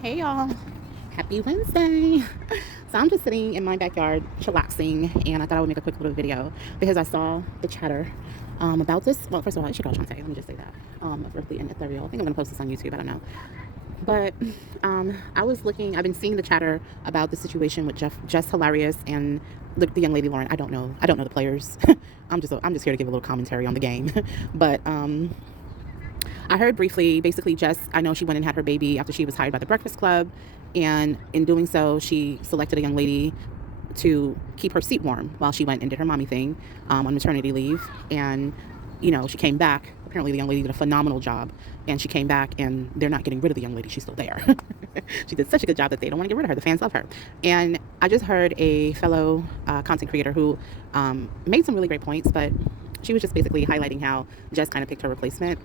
Hey y'all, happy Wednesday. So I'm just sitting in my backyard chillaxing, and I thought I would make a quick little video because I saw the chatter about this. Well, first of all, it's your girl Shantae, let me just say that. Of Earthly and Ethereal. I think I'm gonna post this on YouTube, I don't know. But I've been seeing the chatter about the situation with Jess Hilarious and the young lady Lauren. I don't know the players. I'm just here to give a little commentary on the game. But I heard briefly, basically, Jess, I know she went and had her baby after she was hired by the Breakfast Club. And in doing so, she selected a young lady to keep her seat warm while she went and did her mommy thing on maternity leave. And, she came back. Apparently, the young lady did a phenomenal job. And she came back, and they're not getting rid of the young lady. She's still there. She did such a good job that they don't want to get rid of her. The fans love her. And I just heard a fellow content creator who made some really great points, but she was just basically highlighting how Jess kind of picked her replacement.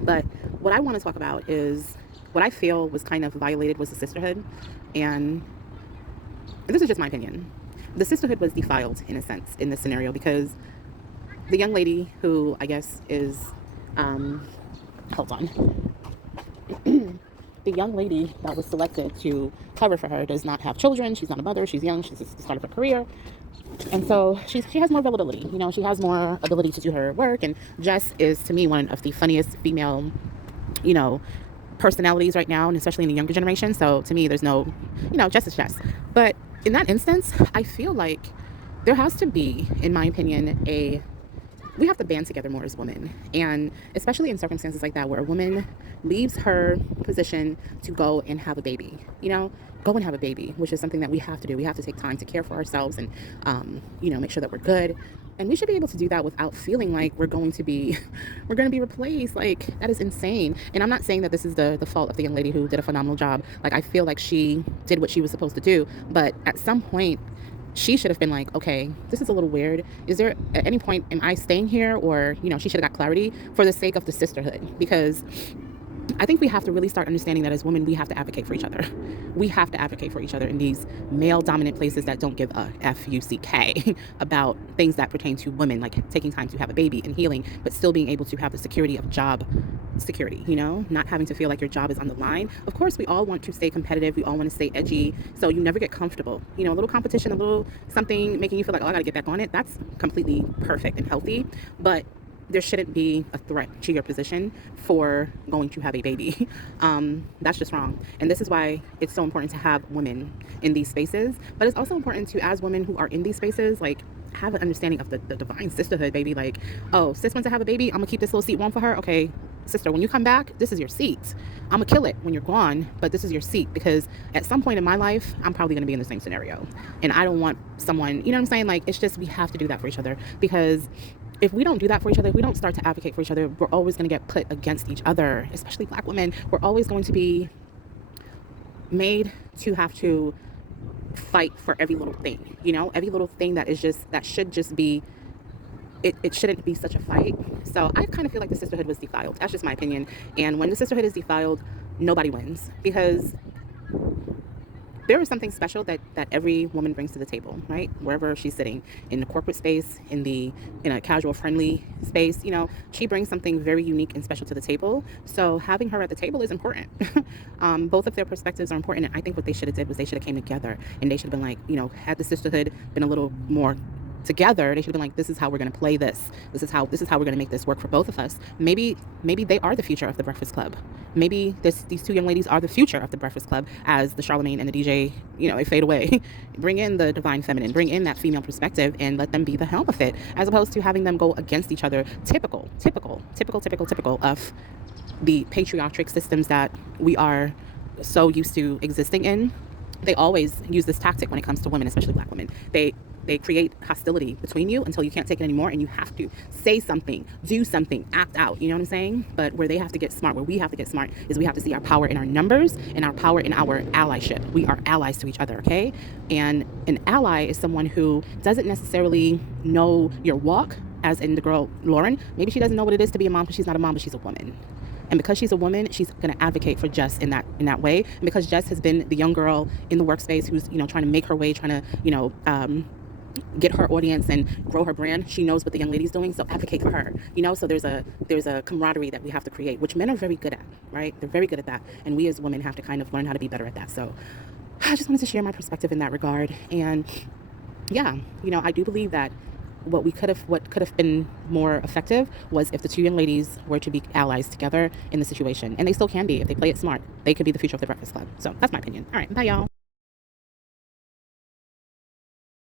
But what I want to talk about is what I feel was kind of violated was the sisterhood. And this is just my opinion. The sisterhood was defiled in a sense in this scenario because the young lady who I guess is, hold on, the young lady that was selected to cover for her does not have children. She's not a mother. She's young. She's at the start of her career. And so she has more availability. She has more ability to do her work. And Jess is, to me, one of the funniest female, you know, personalities right now, and especially in the younger generation. So to me, there's no, Jess is Jess. But in that instance, I feel like there has to be, in my opinion, we have to band together more as women. And especially in circumstances like that where a woman leaves her position to go and have a baby, go and have a baby, which is something that we have to do. We have to take time to care for ourselves and, make sure that we're good. And we should be able to do that without feeling like we're going to be replaced. Like, that is insane. And I'm not saying that this is the fault of the young lady who did a phenomenal job. Like, I feel like she did what she was supposed to do. But at some point, she should have been like, okay, this is a little weird. Is there at any point, am I staying here? Or, she should have got clarity for the sake of the sisterhood. Because I think we have to really start understanding that as women, we have to advocate for each other. We have to advocate for each other in these male-dominant places that don't give a F-U-C-K about things that pertain to women, like taking time to have a baby and healing, but still being able to have the security of job security, not having to feel like your job is on the line. Of course, we all want to stay competitive. We all want to stay edgy. So you never get comfortable. A little competition, a little something making you feel like, oh, I got to get back on it. That's completely perfect and healthy. But there shouldn't be a threat to your position for going to have a baby. That's just wrong. And this is why it's so important to have women in these spaces. But it's also important to, as women who are in these spaces, like, have an understanding of the divine sisterhood, baby. Like, oh, sis wants to have a baby. I'm going to keep this little seat warm for her. Okay, sister, when you come back, this is your seat. I'm going to kill it when you're gone, but this is your seat, because at some point in my life, I'm probably going to be in the same scenario. And I don't want someone, you know what I'm saying? Like, it's just, we have to do that for each other, because if we don't do that for each other, if we don't start to advocate for each other, we're always going to get put against each other, especially Black women. We're always going to be made to have to fight for every little thing, every little thing that should just be, it shouldn't be such a fight. So I kind of feel like the sisterhood was defiled. That's just my opinion. And when the sisterhood is defiled, nobody wins, because there is something special that every woman brings to the table, right? Wherever she's sitting, in the corporate space, in a casual, friendly space, she brings something very unique and special to the table. So having her at the table is important. Both of their perspectives are important. And I think what they should have did was they should have came together, and they should have been like, had the sisterhood been a little more together, they should have been like, this is how we're going to play this. This is how we're going to make this work for both of us. Maybe they are the future of the Breakfast Club. Maybe these two young ladies are the future of the Breakfast Club, as the Charlemagne and the DJ, they fade away. Bring in the divine feminine, bring in that female perspective, and let them be the helm of it, as opposed to having them go against each other. Typical of the patriarchic systems that we are so used to existing in. They always use this tactic when it comes to women, especially Black women. They create hostility between you until you can't take it anymore, and you have to say something, do something, act out. You know what I'm saying? But where they have to get smart, where we have to get smart, is we have to see our power in our numbers and our power in our allyship. We are allies to each other, okay? And an ally is someone who doesn't necessarily know your walk, as in the girl Lauren. Maybe she doesn't know what it is to be a mom because she's not a mom, but she's a woman. And because she's a woman, she's going to advocate for Jess in that way. And because Jess has been the young girl in the workspace who's, trying to make her way, trying to, get her audience and grow her brand. She knows what the young lady's doing, so advocate for her. So there's a camaraderie that we have to create, which men are very good at, right? They're very good at that, and we as women have to kind of learn how to be better at that. So I just wanted to share my perspective in that regard. And yeah, I do believe that what could have been more effective was if the two young ladies were to be allies together in the situation, and they still can be if they play it smart. They could be the future of the Breakfast Club. So that's my opinion. All right, bye y'all.